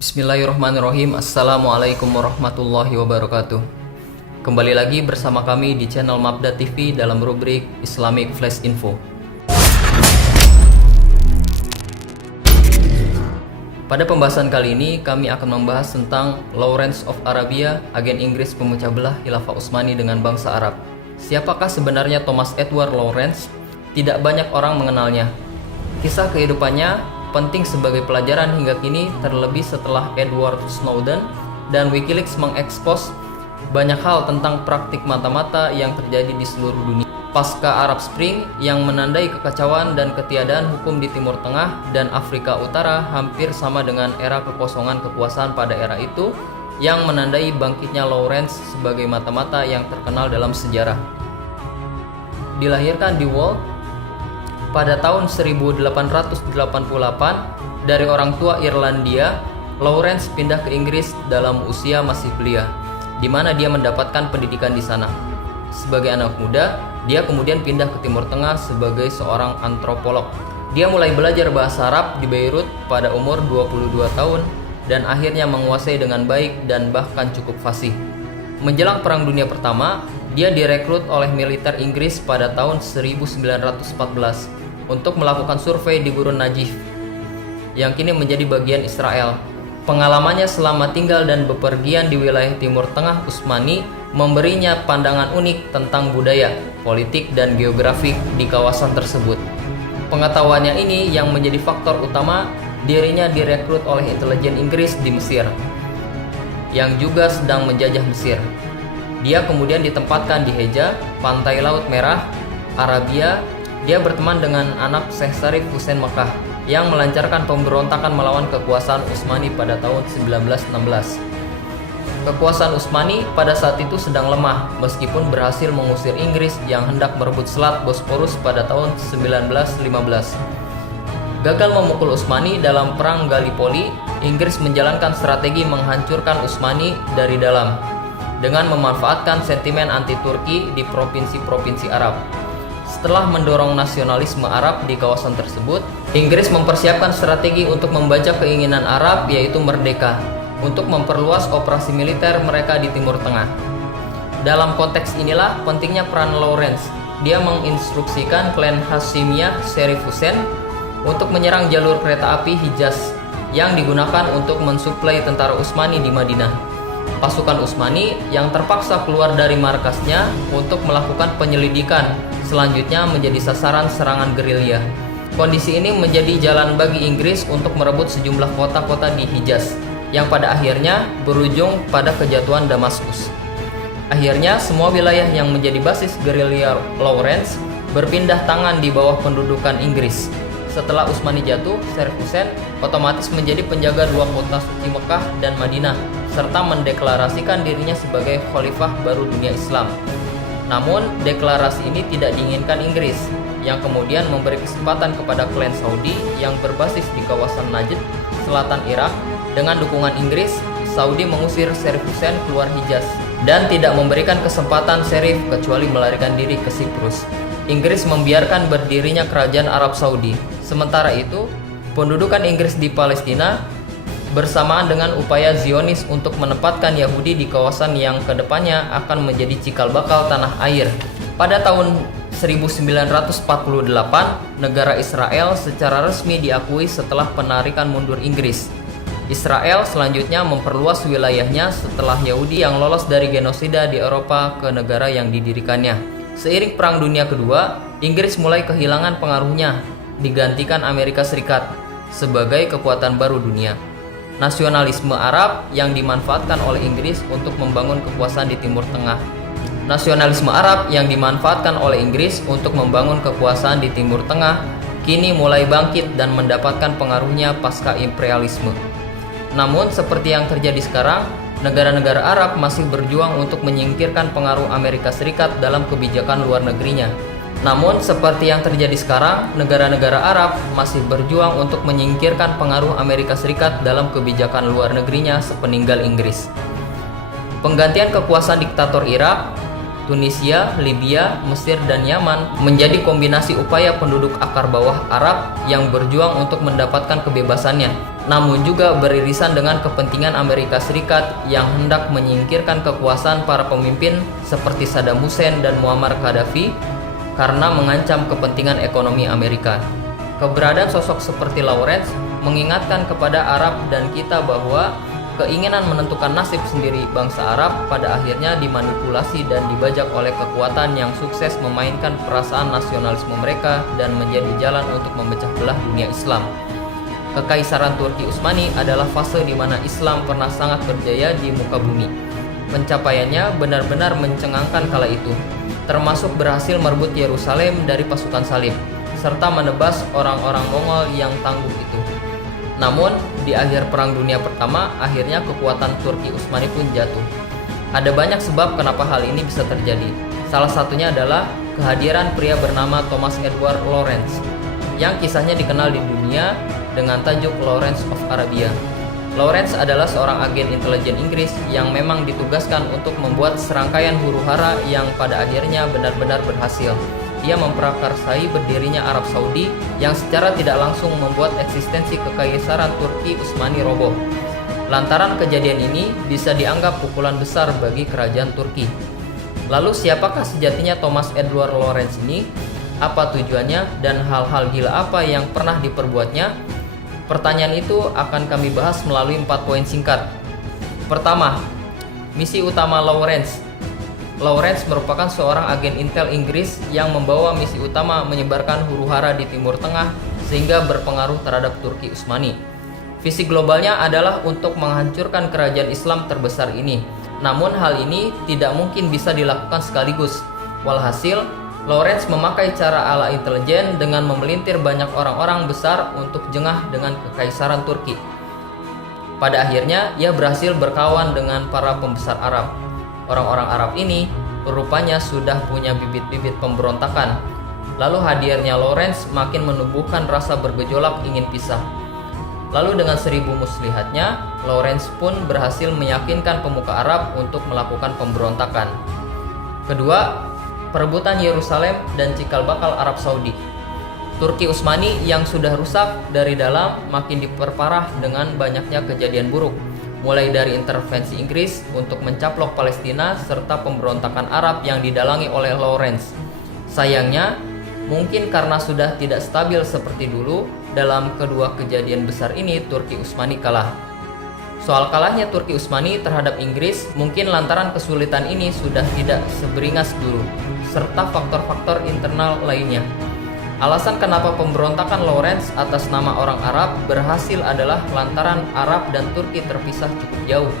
Bismillahirrahmanirrahim. Assalamualaikum warahmatullahi wabarakatuh. Kembali lagi bersama kami di channel Mapda TV dalam rubrik Islamic Flash Info. Pada pembahasan kali ini kami akan membahas tentang Lawrence of Arabia, agen Inggris pemecah belah Khilafah Utsmani dengan bangsa Arab. Siapakah sebenarnya Thomas Edward Lawrence? Tidak banyak orang mengenalnya. Kisah kehidupannya penting sebagai pelajaran hingga kini, terlebih setelah Edward Snowden dan WikiLeaks mengekspos banyak hal tentang praktik mata-mata yang terjadi di seluruh dunia. Pasca Arab Spring yang menandai kekacauan dan ketiadaan hukum di Timur Tengah dan Afrika Utara hampir sama dengan era kekosongan kekuasaan pada era itu yang menandai bangkitnya Lawrence sebagai mata-mata yang terkenal dalam sejarah. Dilahirkan di Wales pada tahun 1888 dari orang tua Irlandia, Lawrence pindah ke Inggris dalam usia masih belia, di mana dia mendapatkan pendidikan di sana. Sebagai anak muda, dia kemudian pindah ke Timur Tengah sebagai seorang antropolog. Dia mulai belajar bahasa Arab di Beirut pada umur 22 tahun dan akhirnya menguasai dengan baik dan bahkan cukup fasih. Menjelang Perang Dunia Pertama, dia direkrut oleh militer Inggris pada tahun 1914 untuk melakukan survei di Gurun Najif, yang kini menjadi bagian Israel. Pengalamannya selama tinggal dan bepergian di wilayah Timur Tengah Utsmani memberinya pandangan unik tentang budaya, politik, dan geografi di kawasan tersebut. Pengetahuannya ini yang menjadi faktor utama dirinya direkrut oleh intelijen Inggris di Mesir, yang juga sedang menjajah Mesir. Dia kemudian ditempatkan di Hejaz, Pantai Laut Merah, Arabia. Dia berteman dengan anak Syekh Sharif Hussein Makkah yang melancarkan pemberontakan melawan kekuasaan Utsmani pada tahun 1916. Kekuasaan Utsmani pada saat itu sedang lemah meskipun berhasil mengusir Inggris yang hendak merebut Selat Bosporus pada tahun 1915. Gagal memukul Utsmani dalam Perang Gallipoli, Inggris menjalankan strategi menghancurkan Utsmani dari dalam dengan memanfaatkan sentimen anti-Turki di provinsi-provinsi Arab. Setelah mendorong nasionalisme Arab di kawasan tersebut, Inggris mempersiapkan strategi untuk membaca keinginan Arab, yaitu merdeka, untuk memperluas operasi militer mereka di Timur Tengah. Dalam konteks inilah pentingnya peran Lawrence. Dia menginstruksikan klan Hashimiyah Sharif Hussein untuk menyerang jalur kereta api Hijaz yang digunakan untuk mensuplai tentara Utsmani di Madinah. Pasukan Utsmani yang terpaksa keluar dari markasnya untuk melakukan penyelidikan selanjutnya menjadi sasaran serangan gerilya. Kondisi ini menjadi jalan bagi Inggris untuk merebut sejumlah kota-kota di Hijaz yang pada akhirnya berujung pada kejatuhan Damaskus. Akhirnya semua wilayah yang menjadi basis gerilya Lawrence berpindah tangan di bawah pendudukan Inggris. Setelah Utsmani jatuh, Sharif Hussein otomatis menjadi penjaga dua kota suci Mekah dan Madinah, serta mendeklarasikan dirinya sebagai khalifah baru dunia Islam. Namun, deklarasi ini tidak diinginkan Inggris, yang kemudian memberi kesempatan kepada klan Saudi yang berbasis di kawasan Najd, selatan Irak. Dengan dukungan Inggris, Saudi mengusir Sharif Hussein keluar Hijaz dan tidak memberikan kesempatan Sharif kecuali melarikan diri ke Siprus. Inggris membiarkan berdirinya kerajaan Arab Saudi. Sementara itu, pendudukan Inggris di Palestina bersamaan dengan upaya Zionis untuk menempatkan Yahudi di kawasan yang kedepannya akan menjadi cikal bakal tanah air. Pada tahun 1948, negara Israel secara resmi diakui setelah penarikan mundur Inggris. Israel selanjutnya memperluas wilayahnya setelah Yahudi yang lolos dari genosida di Eropa ke negara yang didirikannya. Seiring Perang Dunia Kedua, Inggris mulai kehilangan pengaruhnya, digantikan Amerika Serikat sebagai kekuatan baru dunia. Nasionalisme Arab yang dimanfaatkan oleh Inggris untuk membangun kekuasaan di Timur Tengah. Nasionalisme Arab yang dimanfaatkan oleh Inggris untuk membangun kekuasaan di Timur Tengah kini mulai bangkit dan mendapatkan pengaruhnya pasca imperialisme. Namun seperti yang terjadi sekarang, negara-negara Arab masih berjuang untuk menyingkirkan pengaruh Amerika Serikat dalam kebijakan luar negerinya. Namun, seperti yang terjadi sekarang, negara-negara Arab masih berjuang untuk menyingkirkan pengaruh Amerika Serikat dalam kebijakan luar negerinya sepeninggal Inggris. Penggantian kekuasaan diktator Irak, Tunisia, Libya, Mesir, dan Yaman menjadi kombinasi upaya penduduk akar bawah Arab yang berjuang untuk mendapatkan kebebasannya. namun juga beririsan dengan kepentingan Amerika Serikat yang hendak menyingkirkan kekuasaan para pemimpin seperti Saddam Hussein dan Muammar Gaddafi karena mengancam kepentingan ekonomi Amerika. Keberadaan sosok seperti Lawrence mengingatkan kepada Arab dan kita bahwa keinginan menentukan nasib sendiri bangsa Arab pada akhirnya dimanipulasi dan dibajak oleh kekuatan yang sukses memainkan perasaan nasionalisme mereka dan menjadi jalan untuk memecah belah dunia Islam. Kekaisaran Turki Utsmani adalah fase di mana Islam pernah sangat berjaya di muka bumi. Pencapaiannya benar-benar mencengangkan kala itu, termasuk berhasil merebut Yerusalem dari pasukan Salib, serta menebas orang-orang Mongol yang tangguh itu. Namun, di akhir Perang Dunia Pertama, akhirnya kekuatan Turki Utsmani pun jatuh. Ada banyak sebab kenapa hal ini bisa terjadi. Salah satunya adalah kehadiran pria bernama Thomas Edward Lawrence, yang kisahnya dikenal di dunia dengan tajuk Lawrence of Arabia. Lawrence adalah seorang agen intelijen Inggris yang memang ditugaskan untuk membuat serangkaian huru-hara yang pada akhirnya benar-benar berhasil. Ia memprakarsai berdirinya Arab Saudi yang secara tidak langsung membuat eksistensi kekaisaran Turki Utsmani roboh. Lantaran kejadian ini bisa dianggap pukulan besar bagi kerajaan Turki. Lalu siapakah sejatinya Thomas Edward Lawrence ini? Apa tujuannya dan hal-hal gila apa yang pernah diperbuatnya? Pertanyaan itu akan kami bahas melalui 4 poin singkat. Pertama, misi utama Lawrence. Lawrence merupakan seorang agen intel Inggris yang membawa misi utama menyebarkan huru-hara di Timur Tengah sehingga berpengaruh terhadap Turki Utsmani. Visi globalnya adalah untuk menghancurkan kerajaan Islam terbesar ini. Namun hal ini tidak mungkin bisa dilakukan sekaligus. Walhasil, Lawrence memakai cara ala intelijen dengan memelintir banyak orang-orang besar untuk jengah dengan kekaisaran Turki. Pada akhirnya, ia berhasil berkawan dengan para pembesar Arab. Orang-orang Arab ini rupanya sudah punya bibit-bibit pemberontakan. Lalu hadirnya Lawrence makin menumbuhkan rasa bergejolak ingin pisah. Lalu dengan 1000 muslihatnya, Lawrence pun berhasil meyakinkan pemuka Arab untuk melakukan pemberontakan. Kedua, perebutan Yerusalem dan cikal bakal Arab Saudi. Turki Utsmani yang sudah rusak dari dalam makin diperparah dengan banyaknya kejadian buruk, mulai dari intervensi Inggris untuk mencaplok Palestina serta pemberontakan Arab yang didalangi oleh Lawrence. Sayangnya, mungkin karena sudah tidak stabil seperti dulu, dalam kedua kejadian besar ini Turki Utsmani kalah. Soal kalahnya Turki Utsmani terhadap Inggris mungkin lantaran kesulitan ini sudah tidak seberingas dulu, serta faktor-faktor internal lainnya. Alasan kenapa pemberontakan Lawrence atas nama orang Arab berhasil adalah lantaran Arab dan Turki terpisah cukup jauh,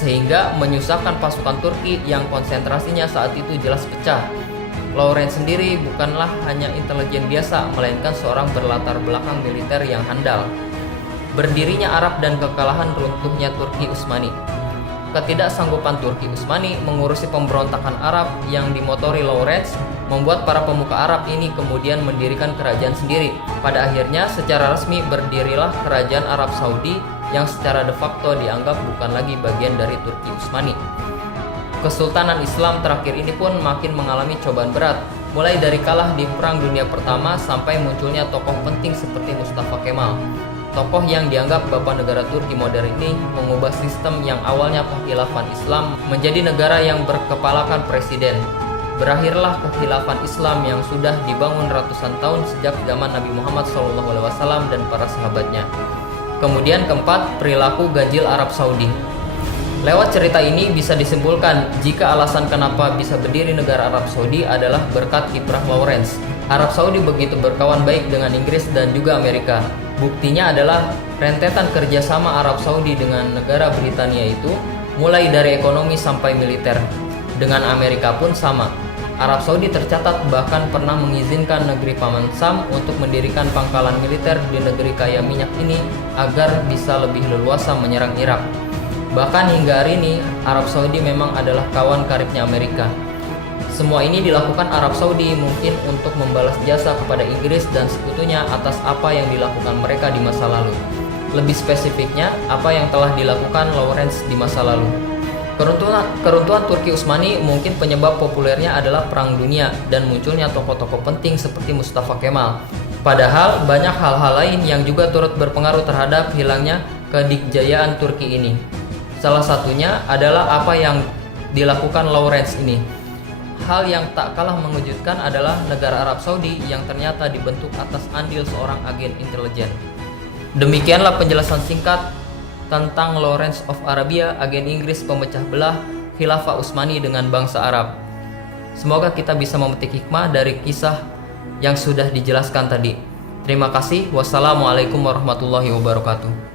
sehingga menyusahkan pasukan Turki yang konsentrasinya saat itu jelas pecah. Lawrence sendiri bukanlah hanya intelijen biasa, melainkan seorang berlatar belakang militer yang handal. Berdirinya Arab dan kekalahan runtuhnya Turki Utsmani. Ketidaksanggupan Turki Utsmani mengurusi pemberontakan Arab yang dimotori Lawrence membuat para pemuka Arab ini kemudian mendirikan kerajaan sendiri. Pada akhirnya secara resmi berdirilah kerajaan Arab Saudi yang secara de facto dianggap bukan lagi bagian dari Turki Utsmani. Kesultanan Islam terakhir ini pun makin mengalami cobaan berat, mulai dari kalah di Perang Dunia Pertama sampai munculnya tokoh penting seperti Mustafa Kemal. Tokoh yang dianggap bapak negara Turki modern ini mengubah sistem yang awalnya kekhilafan Islam menjadi negara yang berkepalakan presiden. Berakhirlah kekhilafan Islam yang sudah dibangun ratusan tahun sejak zaman Nabi Muhammad SAW dan para sahabatnya. Kemudian keempat, perilaku ganjil Arab Saudi. Lewat cerita ini bisa disimpulkan jika alasan kenapa bisa berdiri negara Arab Saudi adalah berkat kiprah Lawrence. Arab Saudi begitu berkawan baik dengan Inggris dan juga Amerika. Buktinya adalah rentetan kerjasama Arab Saudi dengan negara Britania itu mulai dari ekonomi sampai militer. Dengan Amerika pun sama. Arab Saudi tercatat bahkan pernah mengizinkan negeri Paman Sam untuk mendirikan pangkalan militer di negeri kaya minyak ini agar bisa lebih leluasa menyerang Irak. Bahkan hingga hari ini, Arab Saudi memang adalah kawan karibnya Amerika. Semua ini dilakukan Arab Saudi mungkin untuk membalas jasa kepada Inggris dan sekutunya atas apa yang dilakukan mereka di masa lalu. Lebih spesifiknya, apa yang telah dilakukan Lawrence di masa lalu. Keruntuhan Turki Utsmani mungkin penyebab populernya adalah Perang Dunia dan munculnya tokoh-tokoh penting seperti Mustafa Kemal. Padahal banyak hal-hal lain yang juga turut berpengaruh terhadap hilangnya kedikjayaan Turki ini. Salah satunya adalah apa yang dilakukan Lawrence ini. Hal yang tak kalah mengejutkan adalah negara Arab Saudi yang ternyata dibentuk atas andil seorang agen intelijen. Demikianlah penjelasan singkat tentang Lawrence of Arabia, agen Inggris pemecah belah Khilafah Utsmani dengan bangsa Arab. Semoga kita bisa memetik hikmah dari kisah yang sudah dijelaskan tadi. Terima kasih. Wassalamualaikum warahmatullahi wabarakatuh.